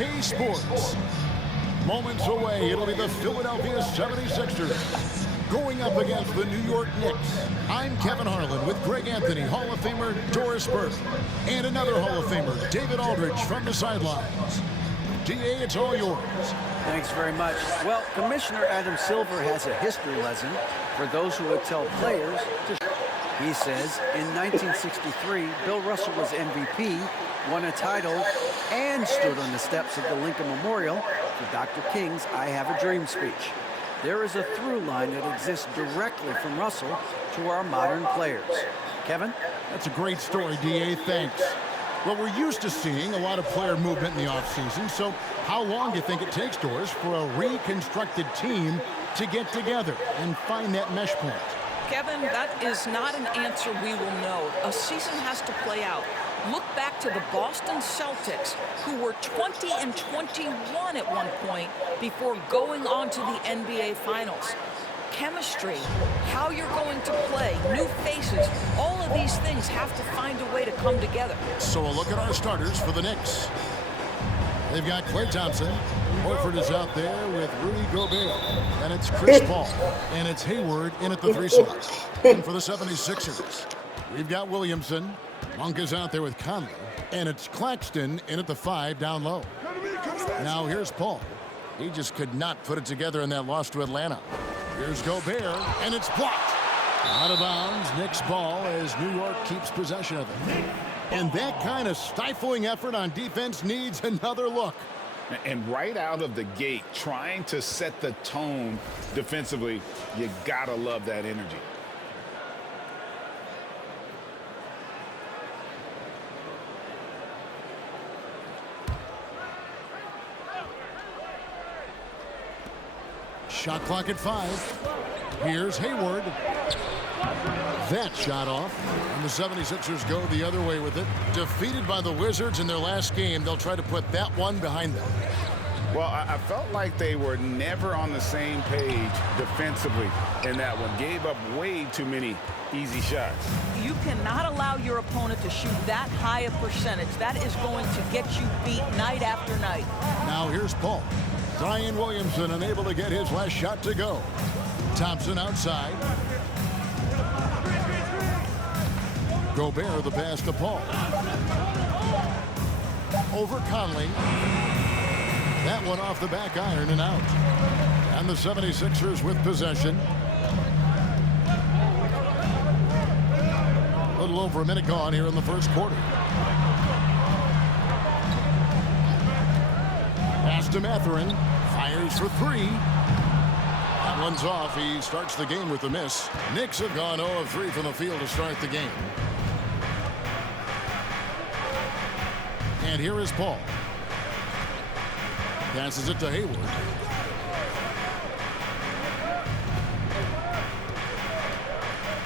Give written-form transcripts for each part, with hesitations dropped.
2K Sports. Moments away, it'll be the Philadelphia 76ers going up against the New York Knicks. I'm Kevin Harlan with Greg Anthony, Hall of Famer Doris Burke, and another Hall of Famer, David Aldridge, from the sidelines. DA, it's all yours. Thanks very much. Well, Commissioner Adam Silver has a history lesson for those who would tell players to. He says, in 1963, Bill Russell was MVP, won a title, and stood on the steps of the Lincoln Memorial for Dr. King's I Have a Dream speech. There is a through line that exists directly from Russell to our modern players. Kevin? That's a great story, DA. Thanks. Well, we're used to seeing a lot of player movement in the offseason, so how long do you think it takes, Doris, for a reconstructed team to get together and find that mesh point? Kevin, that is not an answer we will know. A season has to play out. Look back to the Boston Celtics, who were 20-21 at one point before going on to the NBA Finals. Chemistry, how you're going to play, new faces, all of these things have to find a way to come together. So a look at our starters for the Knicks. They've got Klay Thompson. Horford is out there with Rudy Gobert. And it's Chris Paul. And it's Hayward in at the 3 slot. And for the 76ers, we've got Williamson. Monk is out there with Conley. And it's Claxton in at the 5 down low. Now here's Paul. He just could not put it together in that loss to Atlanta. Here's Gobert, and it's blocked. Out of bounds, Knicks ball as New York keeps possession of it. And that kind of stifling effort on defense needs another look. And right out of the gate, trying to set the tone defensively, you gotta love that energy. Shot clock at 5. Here's Hayward. That shot off. And the 76ers go the other way with it. Defeated by the Wizards in their last game, they'll try to put that one behind them. Well, I felt like they were never on the same page defensively in that one. Gave up way too many easy shots. You cannot allow your opponent to shoot that high a percentage. That is going to get you beat night after night. Now here's Paul. Zion Williamson unable to get his last shot to go. Thompson outside. Gobert the pass to Paul. Over Conley. That one off the back iron and out. And the 76ers with possession. A little over a minute gone here in the first quarter. Pass to Mathurin. Fires for 3. That one's off. He starts the game with a miss. Knicks have gone 0 of 3 from the field to start the game. And here is Paul. Passes it to Hayward.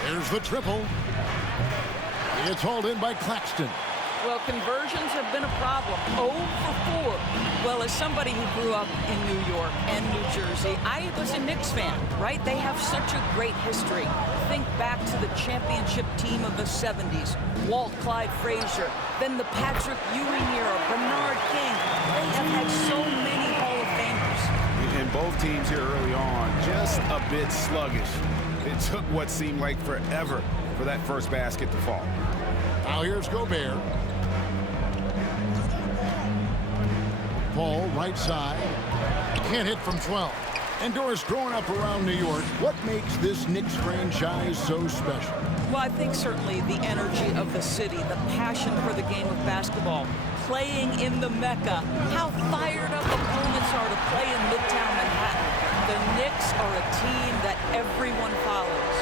There's the triple. It's hauled in by Claxton. Well, conversions have been a problem. 0 for 4. Well, as somebody who grew up in New York and New Jersey, I was a Knicks fan, right? They have such a great history. Think back to the championship team of the 70s. Walt Clyde Frazier, then the Patrick Ewing era, Bernard King. They have had so many Hall of Famers. And both teams here early on, just a bit sluggish. It took what seemed like forever for that first basket to fall. Now here's Gobert. Paul, right side. Can't hit from 12. And Doris, growing up around New York, what makes this Knicks franchise so special? Well, I think certainly the energy of the city, the passion for the game of basketball, playing in the Mecca, how fired up opponents are to play in Midtown Manhattan. The Knicks are a team that everyone follows.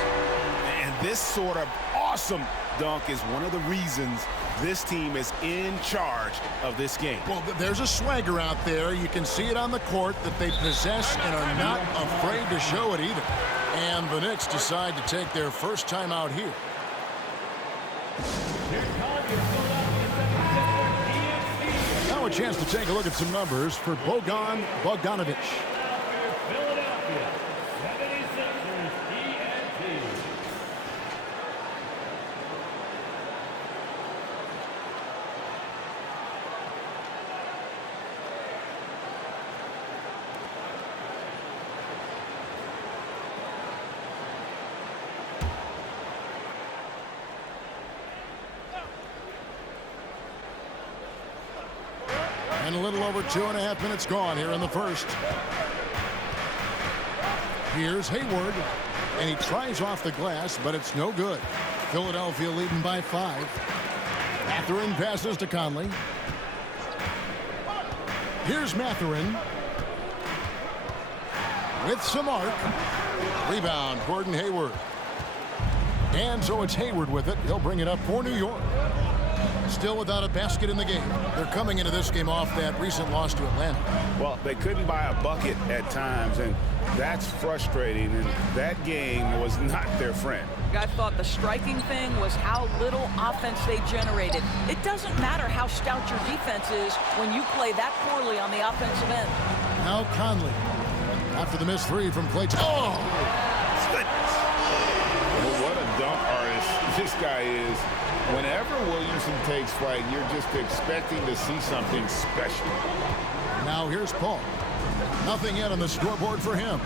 And this sort of awesome dunk is one of the reasons this team is in charge of this game. Well, there's a swagger out there. You can see it on the court that they possess and are not afraid to show it either. And the Knicks decide to take their first time out here. Now a chance to take a look at some numbers for Bojan Bogdanovic. And a little over 2.5 minutes gone here in the first. Here's Hayward. And he tries off the glass, but it's no good. Philadelphia leading by 5. Mathurin passes to Conley. Here's Mathurin. With some arc. Rebound, Gordon Hayward. And so it's Hayward with it. He'll bring it up for New York. Still without a basket in the game. They're coming into this game off that recent loss to Atlanta. Well, they couldn't buy a bucket at times, and that's frustrating, and that game was not their friend. I thought the striking thing was how little offense they generated. It doesn't matter how stout your defense is when you play that poorly on the offensive end. Now Conley. After the missed three from Clay. Oh! Goodness. Well, what a dunk artist this guy is. Whenever Williamson takes flight, you're just expecting to see something special. Now here's Paul. Nothing yet on the scoreboard for him.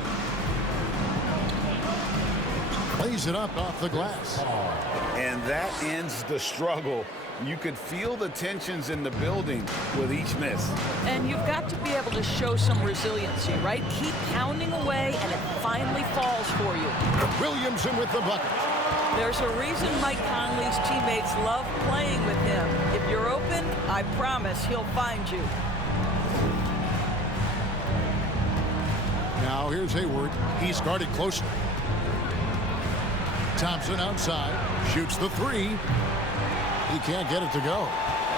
Plays it up off the glass. And that ends the struggle. You could feel the tensions in the building with each miss. And you've got to be able to show some resiliency, right? Keep pounding away, and it finally falls for you. Williamson with the bucket. There's a reason Mike Conley's teammates love playing with him. If you're open, I promise he'll find you. Now here's Hayward. He's guarded closely. Thompson outside. Shoots the three. He can't get it to go.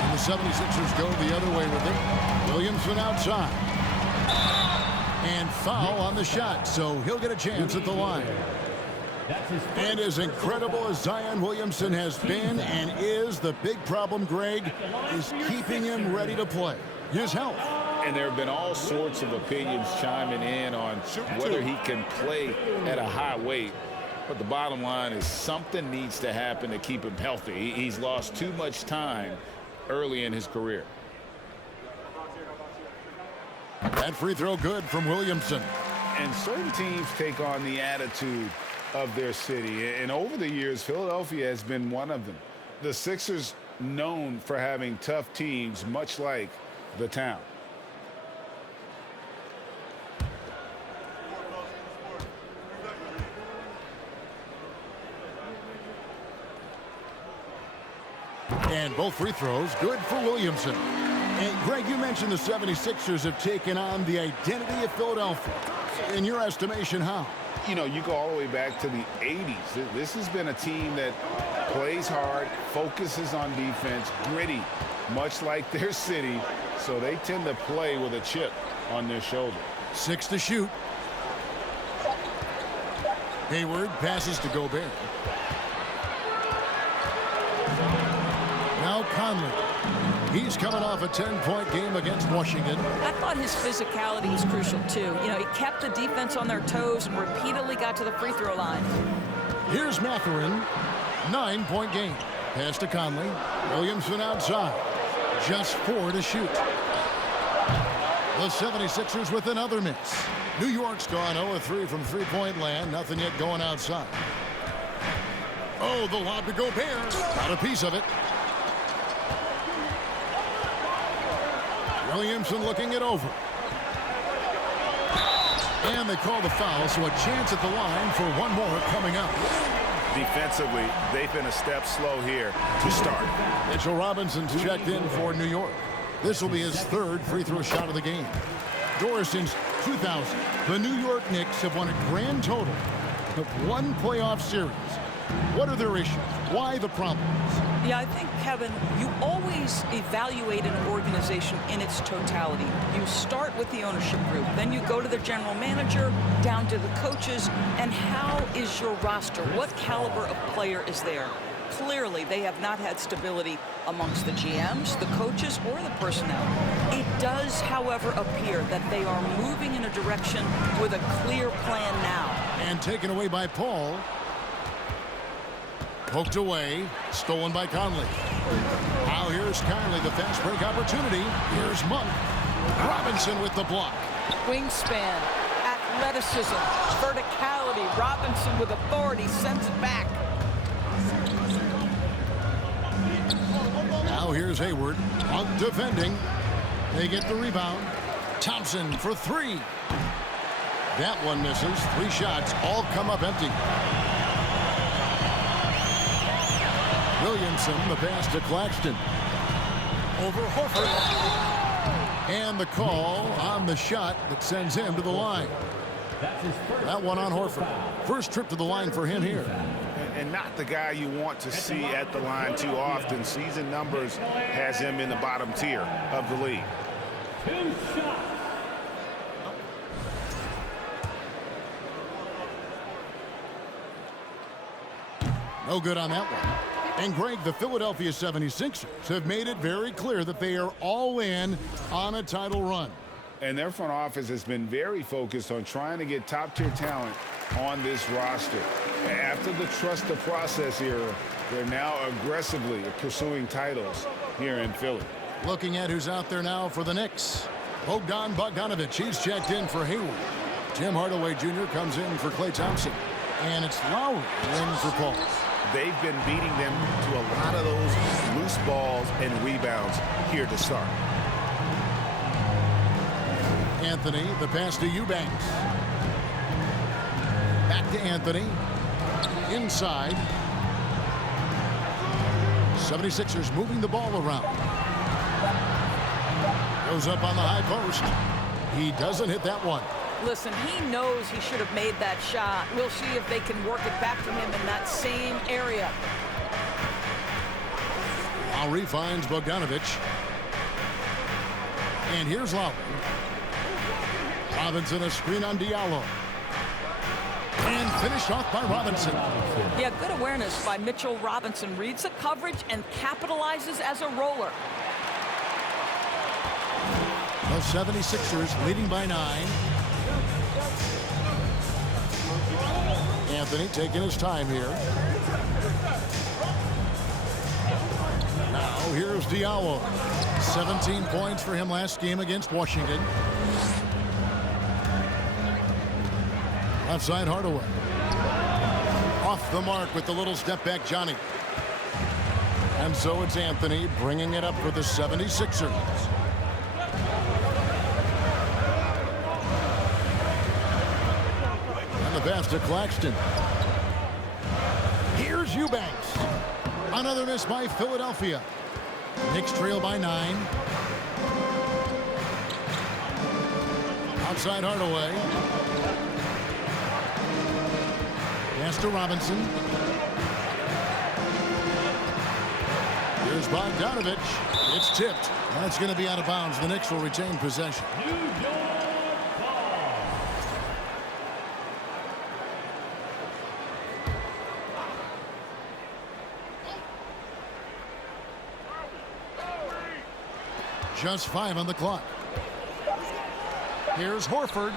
And the 76ers go the other way with it. Williamson outside. And foul on the shot, so he'll get a chance at the line. And as incredible as Zion Williamson has been and is, the big problem, Greg, is keeping him ready to play. His health. And there have been all sorts of opinions chiming in on whether he can play at a high weight. But the bottom line is something needs to happen to keep him healthy. He's lost too much time early in his career. That free throw good from Williamson. And certain teams take on the attitude of their city. And over the years, Philadelphia has been one of them. The Sixers known for having tough teams, much like the town. And both free throws good for Williamson. And Greg, you mentioned the 76ers have taken on the identity of Philadelphia. In your estimation, how? You know, you go all the way back to the 80s. This has been a team that plays hard, focuses on defense, gritty, much like their city. So they tend to play with a chip on their shoulder. 6 to shoot. Hayward passes to Gobert. Now Conley. He's coming off a 10-point game against Washington. I thought his physicality was crucial, too. You know, he kept the defense on their toes and repeatedly got to the free throw line. Here's Mathurin. 9-point game. Pass to Conley. Williamson outside. Just 4 to shoot. The 76ers with another miss. New York's gone 0-3 from three-point land. Nothing yet going outside. Oh, the lob to Gobert. Got a piece of it. Williamson looking it over. And they call the foul, so a chance at the line for one more coming up. Defensively, they've been a step slow here to start. Mitchell Robinson's checked in for New York. This will be his third free throw shot of the game. Doris, since 2000, the New York Knicks have won a grand total of 1 playoff series. What are their issues? Why the problems? Yeah, I think, Kevin, you always evaluate an organization in its totality. You start with the ownership group, then you go to the general manager, down to the coaches, and how is your roster? What caliber of player is there? Clearly, they have not had stability amongst the GMs, the coaches, or the personnel. It does, however, appear that they are moving in a direction with a clear plan now. And taken away by Paul. Poked away, stolen by Conley. Now here's Conley, the fast break opportunity. Here's Monk. Robinson with the block. Wingspan, athleticism, verticality. Robinson with authority sends it back. Now here's Hayward. Monk defending. They get the rebound. Thompson for three. That one misses. 3 shots all come up empty. Williamson, the pass to Claxton. Over Horford. And the call on the shot that sends him to the line. That one on Horford. First trip to the line for him here. And not the guy you want to see at the line too often. Season numbers has him in the bottom tier of the league. 2 shots. No good on that one. And Greg, the Philadelphia 76ers have made it very clear that they are all in on a title run. And their front office has been very focused on trying to get top-tier talent on this roster. After the trust the process era, they're now aggressively pursuing titles here in Philly. Looking at who's out there now for the Knicks. Bogdanovich, he's checked in for Hayward. Tim Hardaway Jr. comes in for Klay Thompson. And it's Lowry in for Paul. They've been beating them to a lot of those loose balls and rebounds here to start. Anthony, the pass to Eubanks. Back to Anthony. Inside. 76ers moving the ball around. Goes up on the high post. He doesn't hit that one. Listen, he knows he should have made that shot. We'll see if they can work it back to him in that same area. Lowry finds Bogdanovich. And here's Lowry. Robinson a screen on Diallo. And finished off by Robinson. Yeah, good awareness by Mitchell Robinson. Reads the coverage and capitalizes as a roller. The 76ers leading by 9. Anthony taking his time here. Now here's Diallo. 17 points for him last game against Washington. Left side Hardaway. Off the mark with the little step back Johnny. And so it's Anthony bringing it up for the 76ers. And the pass to Claxton. Here's Eubanks. Another miss by Philadelphia. Knicks trail by 9. Outside Hardaway. Pass to Robinson. Here's Bogdanovich. It's tipped. That's going to be out of bounds. The Knicks will retain possession. Just 5 on the clock. Here's Horford.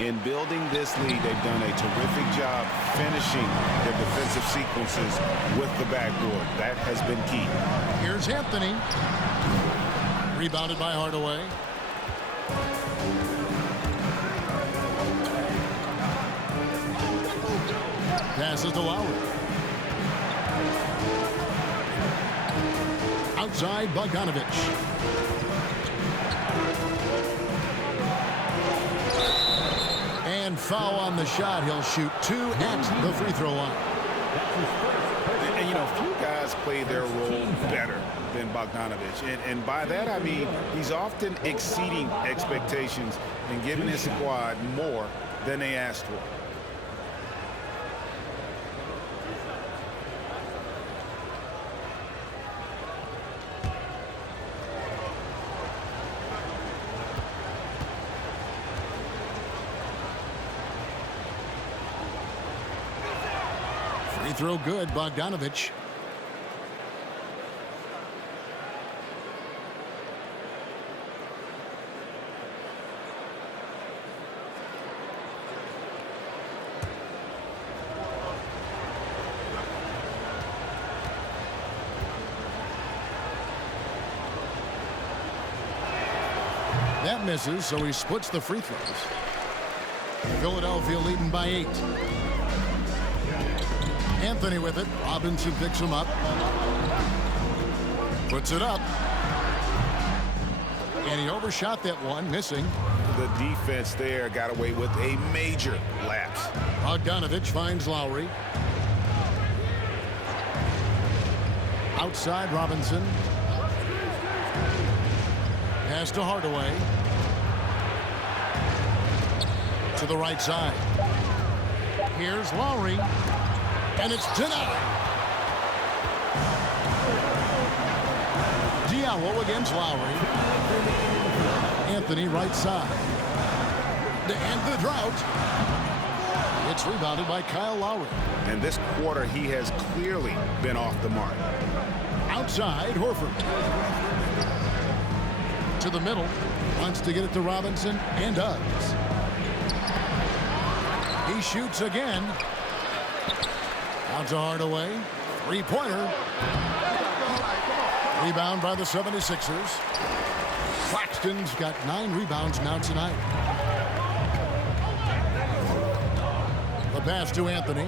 In building this lead, they've done a terrific job finishing their defensive sequences with the backboard. That has been key. Here's Anthony. Rebounded by Hardaway. Passes to Lowry. Outside Bogdanovich. And foul on the shot. He'll shoot 2 at the free throw line. And, you know, few guys play their role better than Bogdanovich. And by that, I mean he's often exceeding expectations and giving his squad more than they asked for. Free throw good, Bogdanovich. That misses, so he splits the free throws. Philadelphia leading by 8. Anthony with it. Robinson picks him up. Puts it up. And he overshot that one, missing. The defense there got away with a major lapse. Bogdanovich finds Lowry. Outside Robinson. Pass to Hardaway. To the right side. Here's Lowry. And it's denied. Diallo against Lowry. Anthony right side. To end the drought. It's rebounded by Kyle Lowry. And this quarter, he has clearly been off the mark. Outside, Horford. To the middle. Wants to get it to Robinson, and does. He shoots again. Out to Hardaway. Three-pointer. Rebound by the 76ers. Claxton's got 9 rebounds now tonight. The pass to Anthony.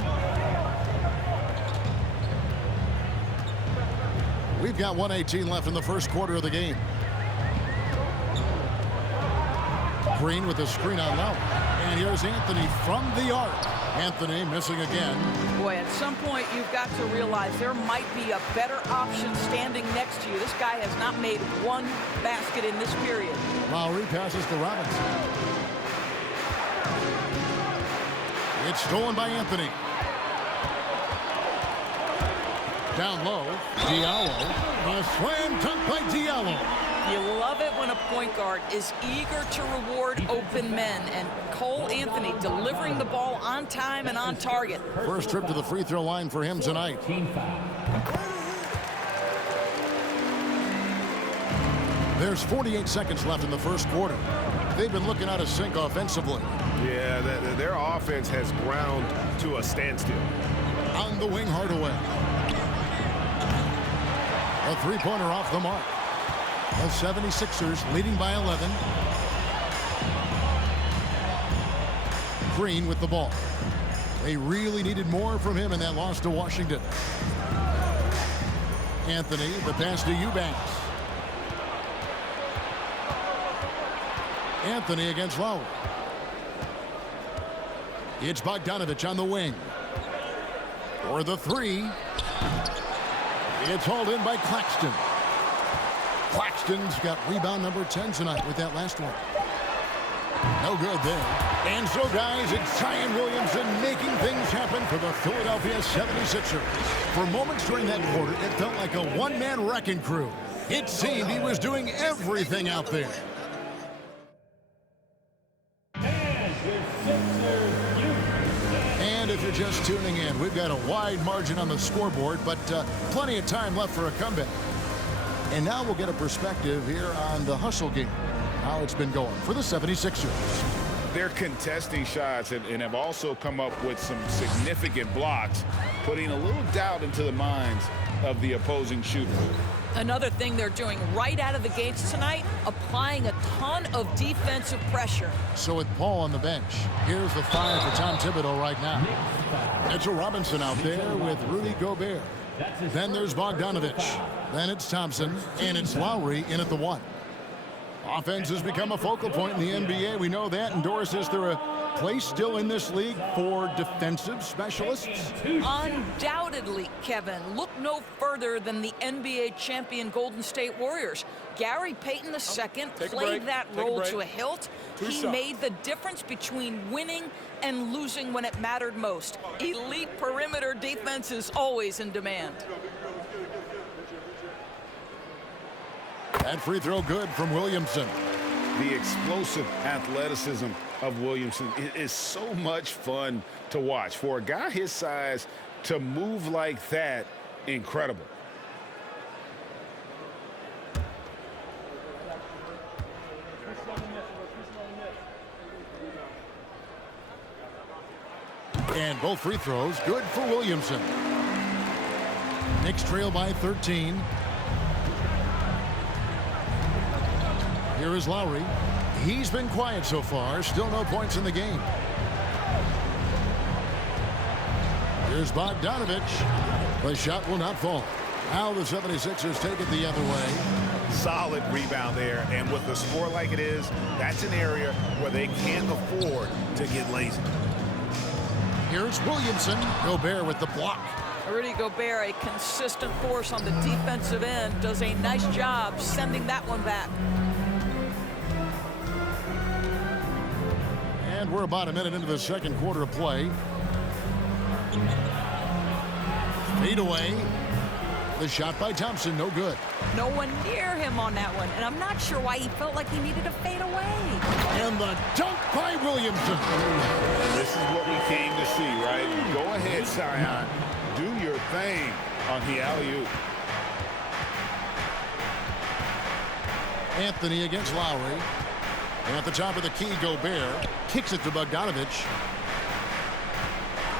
We've got 1:18 left in the first quarter of the game. Green with a screen on Lowry. And here's Anthony from the arc. Anthony missing again. Boy, at some point you've got to realize there might be a better option standing next to you. This guy has not made one basket in this period. Lowry passes to Robinson. It's stolen by Anthony. Down low, Diallo. A slam dunk by Diallo. You love it when a point guard is eager to reward open men, and Cole Anthony delivering the ball on time and on target. First trip to the free throw line for him tonight. There's 48 seconds left in the first quarter. They've been looking out of sync offensively. Yeah, their offense has ground to a standstill. On the wing, Hardaway. A three-pointer off the mark. The 76ers leading by 11. Green with the ball. They really needed more from him in that loss to Washington. Anthony, the pass to Eubanks. Anthony against Lowry. It's Bogdanovich on the wing. For the three. It's hauled in by Claxton. Claxton's got rebound number 10 tonight with that last one. No good there. And so, guys, it's Zion Williamson making things happen for the Philadelphia 76ers. For moments during that quarter, it felt like a one-man wrecking crew. It seemed he was doing everything out there. And if you're just tuning in, we've got a wide margin on the scoreboard, but plenty of time left for a comeback. And now we'll get a perspective here on the hustle game, how it's been going for the 76ers. They're contesting shots and have also come up with some significant blocks, putting a little doubt into the minds of the opposing shooters. Another thing they're doing right out of the gates tonight, applying a ton of defensive pressure. So with Paul on the bench, here's the five for Tom Thibodeau right now. It's a Robinson out there with Rudy Gobert. Then there's Bogdanovich. Then it's Thompson, and it's Lowry in at the one. Offense has become a focal point in the NBA. We know that. And Doris, is there a place still in this league for defensive specialists? Undoubtedly, Kevin. Look no further than the NBA champion Golden State Warriors. Gary Payton II played that role to a hilt. He made the difference between winning and losing when it mattered most. Elite perimeter defense is always in demand. That free throw good from Williamson. The explosive athleticism of Williamson is so much fun to watch. For a guy his size to move like that, incredible. And both free throws good for Williamson. Knicks trail by 13. Here is Lowry. He's been quiet so far. Still no points in the game. Here's Bogdanovich. The shot will not fall. Now the 76ers take it the other way. Solid rebound there. And with the score like it is, that's an area where they can't afford to get lazy. Here's Williamson. Gobert with the block. Rudy Gobert, a consistent force on the defensive end, does a nice job sending that one back. And we're about a minute into the second quarter of play. Fade away. The shot by Thompson, no good. No one near him on that one, and I'm not sure why he felt like he needed to fade away. And the dunk by Williamson. This is what we came to see, right? Go ahead, Zion. Do your thing on the alley-oop. Anthony against Lowry. And at the top of the key, Gobert kicks it to Bogdanovich.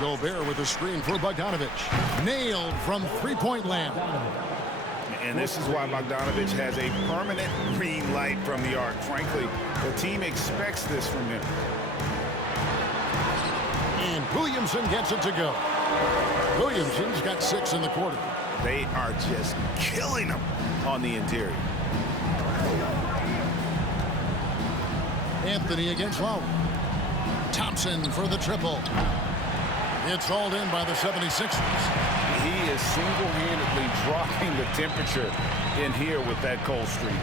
Gobert with a screen for Bogdanovich. Nailed from three-point land. And this is why Bogdanovich has a permanent green light from the arc. Frankly, the team expects this from him. And Williamson gets it to go. Williamson's got 6 in the quarter. They are just killing them on the interior. Anthony against Lowry. Thompson for the triple. It's hauled in by the 76ers. He is single-handedly dropping the temperature in here with that cold streak.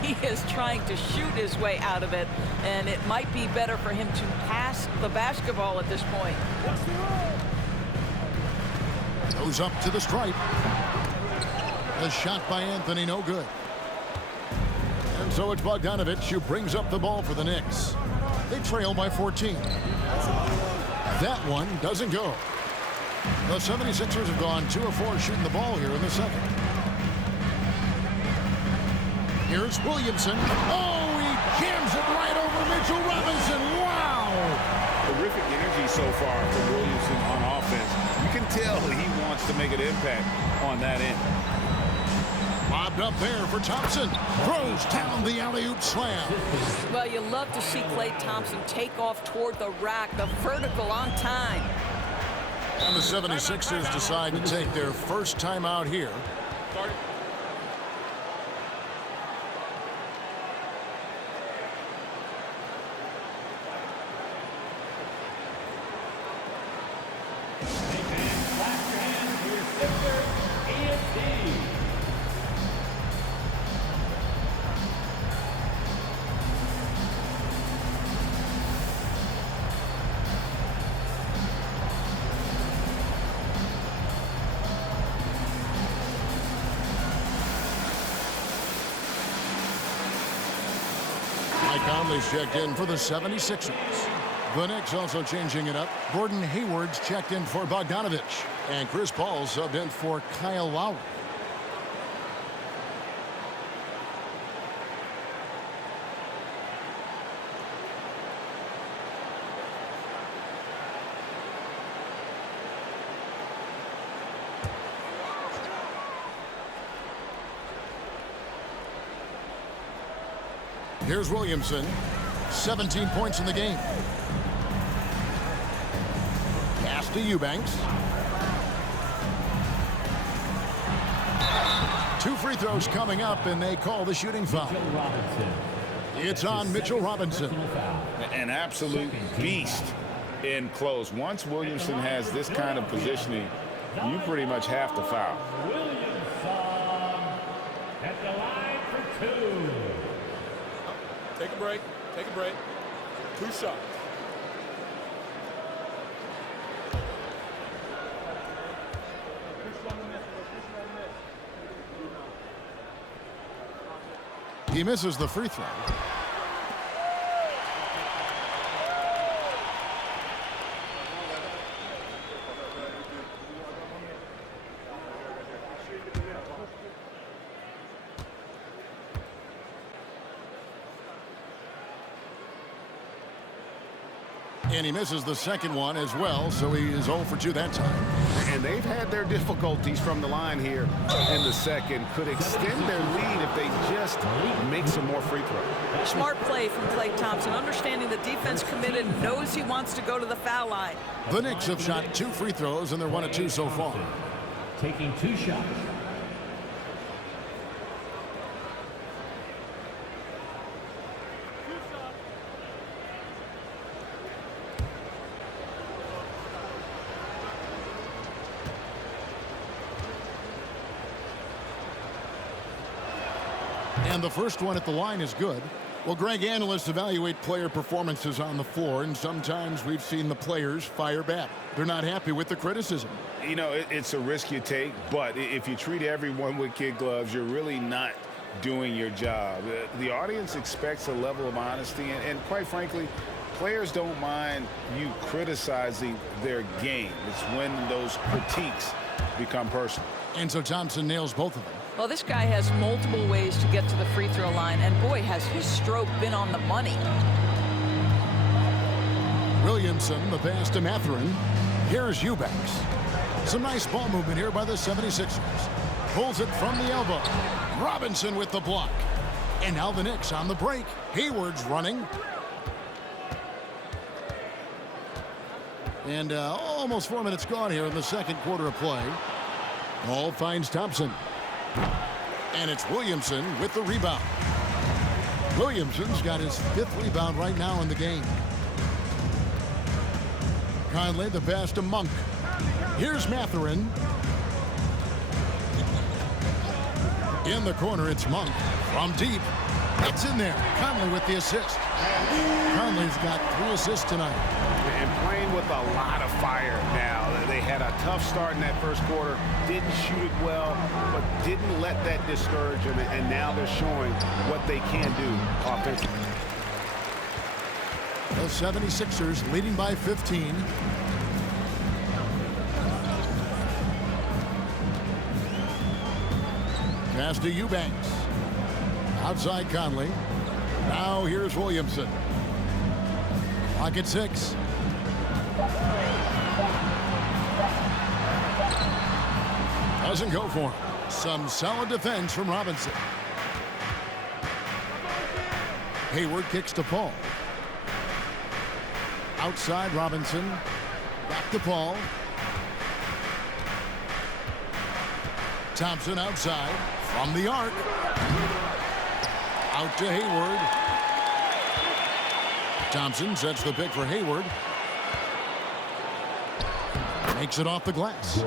He is trying to shoot his way out of it, and it might be better for him to pass the basketball at this point. Goes up to the stripe. The shot by Anthony, no good. And so it's Bogdanovich who brings up the ball for the Knicks. They trail by 14. That one doesn't go. The 76ers have gone 2 of 4 shooting the ball here in the second. Here's Williamson. Oh, he jams it right over Mitchell Robinson. Wow! Terrific energy so far from Williamson on offense. You can tell he wants to make an impact on that end. Lobbed up there for Thompson. Throws down the alley-oop slam. Well, you love to see Klay Thompson take off toward the rack, the vertical on time. And the 76ers decide to take their first time out here. Conley's checked in for the 76ers. The Knicks also changing it up. Gordon Hayward's checked in for Bogdanovich. And Chris Paul subbed in for Kyle Lowry. Here's Williamson. 17 points in the game. Pass to Eubanks. 2 free throws coming up, and they call the shooting foul. It's on Mitchell Robinson. An absolute beast in close. Once Williamson has this kind of positioning, you pretty much have to foul. Williamson at the line for 2. Take a break. Take a break. 2 shots. He misses the free throw. And he misses the second one as well, so he is 0 for 2 that time. And they've had their difficulties from the line here in the second. Could extend their lead if they just make some more free throws. Smart play from Klay Thompson, understanding the defense committed, knows he wants to go to the foul line. The Knicks have shot 2 free throws, and they're 1 of 2 so far. Taking 2 shots. And the first one at the line is good. Well, Greg, analysts evaluate player performances on the floor, and sometimes we've seen the players fire back. They're not happy with the criticism. You know, it's a risk you take, but if you treat everyone with kid gloves, you're really not doing your job. The audience expects a level of honesty, and quite frankly, players don't mind you criticizing their game. It's when those critiques become personal. And so Thompson nails both of them. Well, this guy has multiple ways to get to the free throw line, and boy, has his stroke been on the money. Williamson, the pass to Mathurin. Here's Eubanks. Some nice ball movement here by the 76ers. Pulls it from the elbow. Robinson with the block. And now the Knicks on the break. Hayward's running. And almost 4 minutes gone here in the second quarter of play. Ball finds Thompson. And it's Williamson with the rebound. Williamson's got his 5th rebound right now in the game. Conley, the pass to Monk. Here's Mathurin. In the corner, it's Monk. From deep. It's in there. Conley with the assist. Conley's got 3 assists tonight. And playing with a lot of fire now. They had a tough start in that first quarter. Didn't shoot it well, but didn't let that discourage them. And now they're showing what they can do offensively. The 76ers leading by 15. Pass to Eubanks. Outside Conley. Now here's Williamson. Pocket 6. Doesn't go for him. Some solid defense from Robinson. Hayward kicks to Paul. Outside Robinson. Back to Paul. Thompson outside. From the arc. Out to Hayward. Thompson sets the pick for Hayward. Makes it off the glass.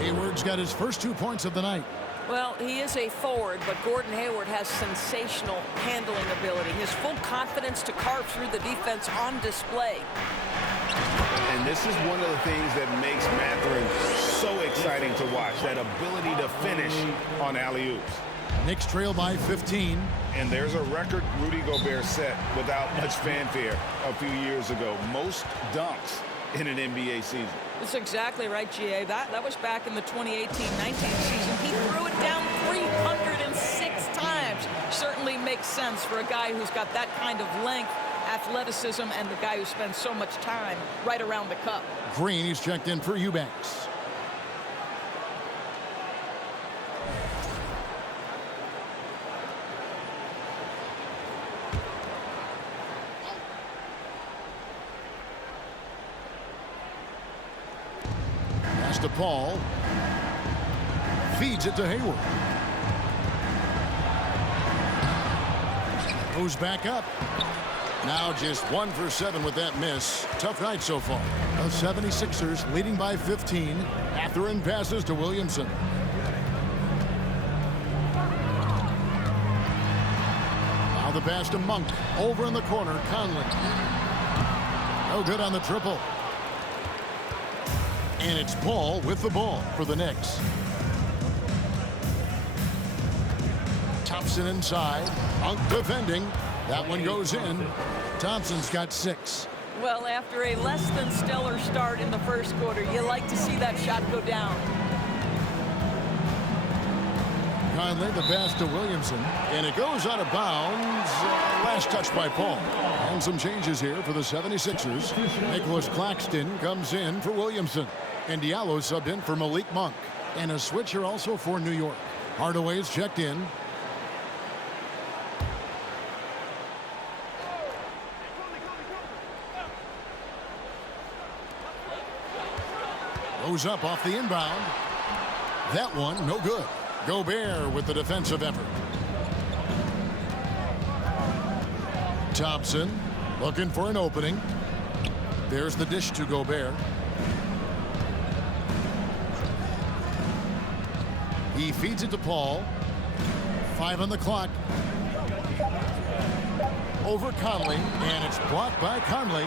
Hayward's got his first 2 points of the night. Well, he is a forward, but Gordon Hayward has sensational handling ability. His full confidence to carve through the defense on display. And this is one of the things that makes Mathurin so exciting to watch, that ability to finish on alley-oops. Knicks trail by 15. And there's a record Rudy Gobert set without much fanfare a few years ago. Most dunks in an NBA season. That's exactly right, G.A. That was back in the 2018-19 season. He threw it down 306 times. Certainly makes sense for a guy who's got that kind of length, athleticism, and the guy who spends so much time right around the cup. Green, he's checked in for Eubanks. Pass to Paul. Feeds it to Hayward. Goes back up. Now just 1 for 7 with that miss. Tough night so far. The 76ers leading by 15. Mathurin passes to Williamson. Now the pass to Monk. Over in the corner, Conley. No good on the triple. And it's Paul with the ball for the Knicks. Thompson inside. Monk defending. That one goes in. Thompson's got 6. Well, after a less than stellar start in the first quarter, you like to see that shot go down. Conley, the pass to Williamson. And it goes out of bounds. Last touch by Paul. And some changes here for the 76ers. Nicholas Claxton comes in for Williamson. And Diallo subbed in for Malik Monk. And a switch here also for New York. Hardaway's checked in. Goes up off the inbound. That one, no good. Gobert with the defensive effort. Thompson looking for an opening. There's the dish to Gobert. He feeds it to Paul. 5 on the clock. Over Conley, and it's blocked by Conley.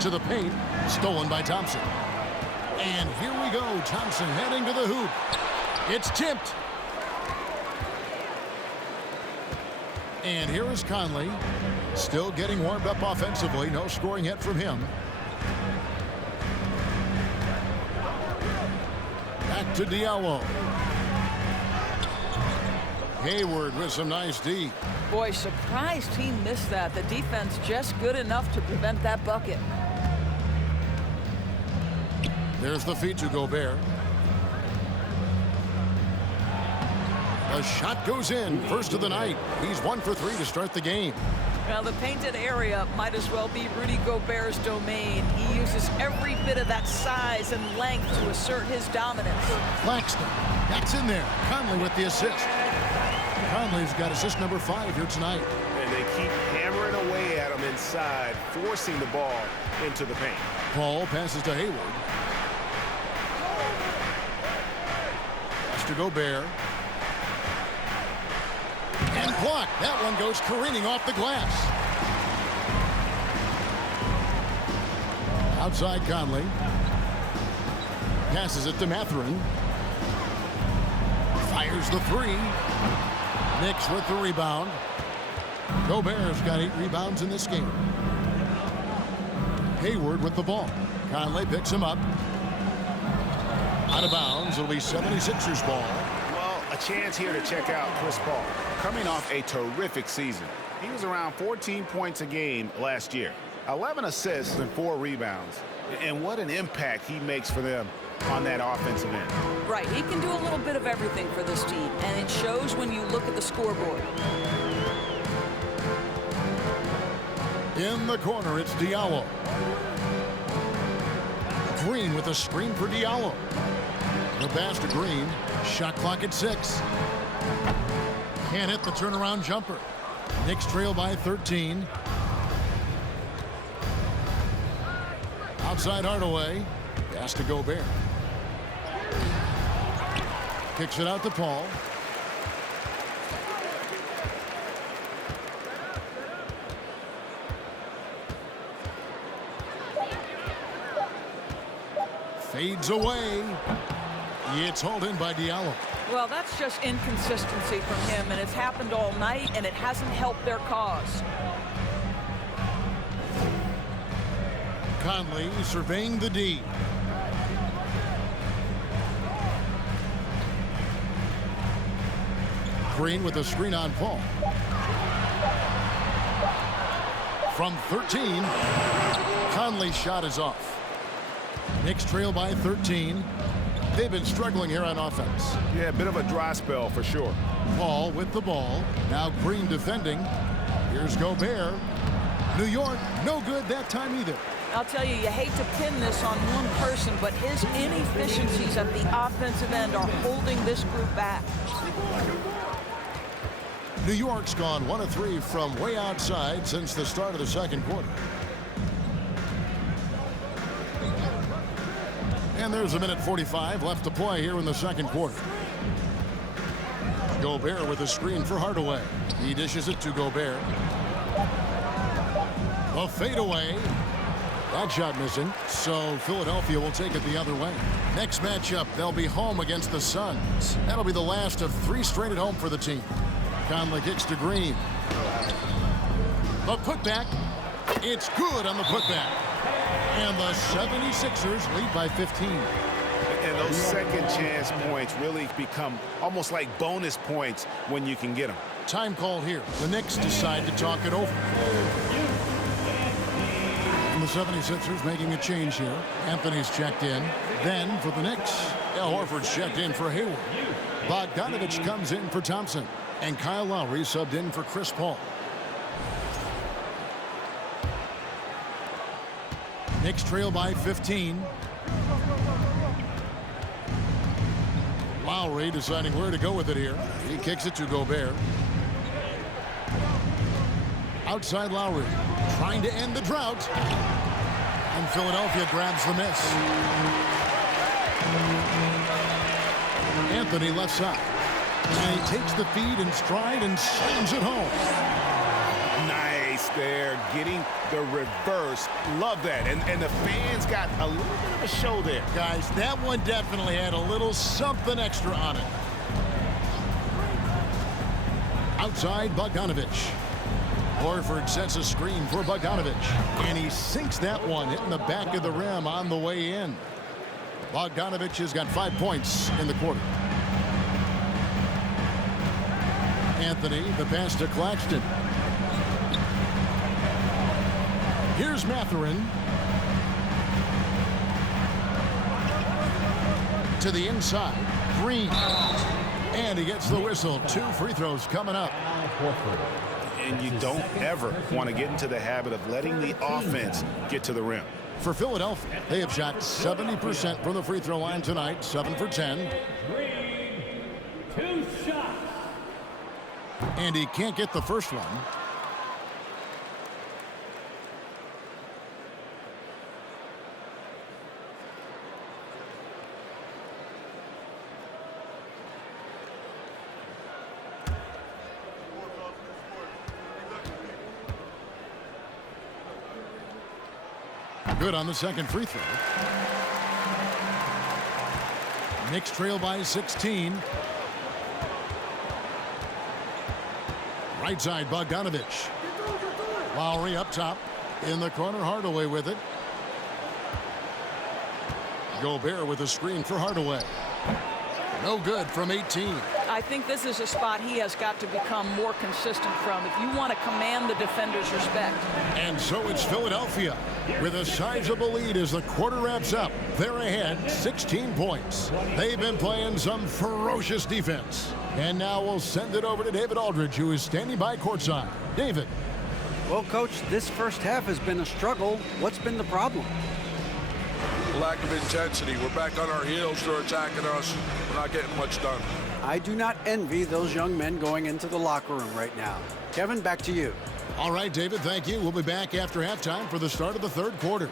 To the paint, stolen by Thompson. And here we go, Thompson heading to the hoop. It's tipped. And here is Conley, still getting warmed up offensively. No scoring yet from him. Back to Diallo. Hayward with some nice D. Boy, surprised he missed that. The defense just good enough to prevent that bucket. There's the feed to Gobert. A shot goes in. First of the night. He's 1 for 3 to start the game. Well, the painted area might as well be Rudy Gobert's domain. He uses every bit of that size and length to assert his dominance. Claxton. That's in there. Conley with the assist. Conley's got assist number 5 here tonight. And they keep hammering away at him inside, forcing the ball into the paint. Paul passes to Hayward. Pass to Gobert. And blocked. That one goes careening off the glass. Outside Conley. Passes it to Mathurin. Fires the 3. Knicks with the rebound. Gobert's got 8 rebounds in this game. Hayward with the ball. Conley picks him up. Out of bounds. It'll be 76ers ball. Well, a chance here to check out Chris Paul. Coming off a terrific season. He was around 14 points a game last year. 11 assists and 4 rebounds. And what an impact he makes for them on that offensive end. Right, he can do a little bit of everything for this team, and it shows when you look at the scoreboard. In the corner, it's Diallo. Green with a screen for Diallo. The pass to Green. Shot clock at 6. Can't hit the turnaround jumper. Knicks trail by 13. Outside Hardaway. Pass to Gobert. Kicks it out to Paul. Fades away. It's hauled in by Diallo. Well, that's just inconsistency from him, and it's happened all night, and it hasn't helped their cause. Conley surveying the D. Green with a screen on Paul. From 13, Conley's shot is off. Knicks trail by 13. They've been struggling here on offense. Yeah, a bit of a dry spell for sure. Paul with the ball. Now Green defending. Here's Gobert. New York, no good that time either. I'll tell you, you hate to pin this on one person, but his inefficiencies at the offensive end are holding this group back. New York's gone 1 of 3 from way outside since the start of the second quarter. And there's a minute 45 left to play here in the second quarter. Gobert with a screen for Hardaway. He dishes it to Gobert. A fadeaway. That shot missing. So Philadelphia will take it the other way. Next matchup, they'll be home against the Suns. That'll be the last of 3 straight at home for the team. Conley kicks to Green. The putback. It's good on the putback. And the 76ers lead by 15. And those second chance points really become almost like bonus points when you can get them. Time called here. The Knicks decide to talk it over. And the 76ers making a change here. Anthony's checked in. Then for the Knicks, Al Horford's checked in for Hayward. Bogdanovich comes in for Thompson. And Kyle Lowry subbed in for Chris Paul. Knicks trail by 15. Lowry deciding where to go with it here. He kicks it to Gobert. Outside Lowry trying to end the drought. And Philadelphia grabs the miss. Anthony left side. And he takes the feed in stride and slams it home. Nice there, getting the reverse. Love that. And the fans got a little bit of a show there. Guys, that one definitely had a little something extra on it. Outside, Bogdanovich. Horford sets a screen for Bogdanovich. And he sinks that one, hitting the back of the rim on the way in. Bogdanovich has got 5 points in the quarter. Anthony, the pass to Claxton. Here's Mathurin. To the inside. Green. And he gets the whistle. 2 free throws coming up. And you don't ever want to get into the habit of letting the offense get to the rim. For Philadelphia, they have shot 70% from the free throw line tonight. 7 for 10. Green, 2 shots. And he can't get the first one. Good on the second free throw. Knicks trail by 16. Right side, Bogdanovich. Lowry up top. In the corner, Hardaway with it. Gobert with a screen for Hardaway. No good from 18. I think this is a spot he has got to become more consistent from if you want to command the defender's respect. And so it's Philadelphia with a sizable lead as the quarter wraps up. They're ahead 16 points. They've been playing some ferocious defense. And now we'll send it over to David Aldridge, who is standing by courtside. David. Well, Coach, this first half has been a struggle. What's been the problem? Lack of intensity. We're back on our heels. They're attacking us. We're not getting much done. I do not envy those young men going into the locker room right now. Kevin, back to you. All right, David, thank you. We'll be back after halftime for the start of the third quarter.